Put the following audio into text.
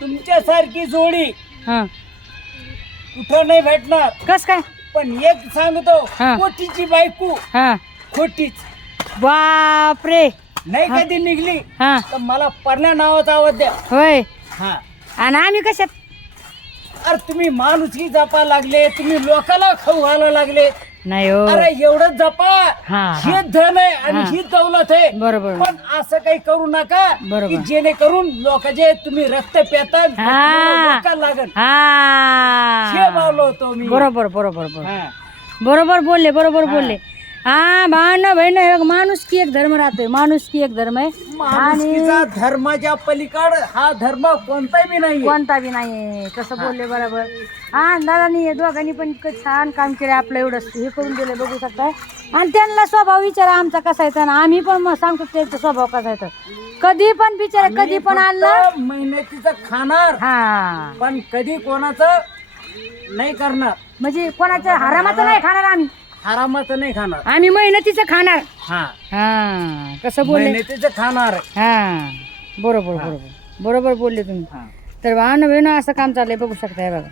तुमच्यासारखी जोडी हा कुठं नाही भेटणार. कस काय? पण एक सांगतो, हा. कोटीची बायको हा खोटीच बापरे. नाही कधी निघली हा तर मला परण्या नावाचा आवाज द्या. होय. हा आणि आम्ही कशात? अरे तुम्ही माणुसकी जपा लागले, तुम्ही लोकाला खाऊ घालायला लागले. नाही हो. अरे एवढं जपा, हा, हा. हे धन आहे आणि हा. ही दौलत आहे. बरोबर. पण असं काही करू नका बरोबर. की जेणेकरून लोक जे तुम्ही रक्त पेतात हा. लागल. हा हे बोललो होतो मी. बरोबर बरोबर बरोबर हा. बरोबर बोलले, बरोबर हा. बोलले. हा भावना बहिण, माणूस की एक धर्म राहतोय, माणूस की एक धर्म आहे माणुसकीचा धर्माच्या पलीकड हा धर्म कोणताही बी नाही. कोणता बी नाही. तसं बोलले बरोबर. हा दादानी दोघांनी पण इतकं छान काम केलं, आपलं एवढं हे करून दिलं बघू शकताय. आणि त्यांना स्वभाव विचारा आमचा कसा आहे, आणि आम्ही पण मग सांगतो त्यांचा स्वभाव कसा आहे. कधी पण बिचारा कधी पण आणलं मेहनतीचं खाणार, हा, पण कधी कोणाचं नाही करणार. म्हणजे कोणाच्या हरामाचं नाही खाणार आम्ही, हरामाचं नाही खाणार. आम्ही मेहनतीचं खाणार. हा, हा कसं बोलले. मेहनतीचं खाणार. हा बरोबर बरोबर बरोबर बोलले तुम्ही. हा. तर भावना बहिण असं काम चाललंय बघू शकताय बघा.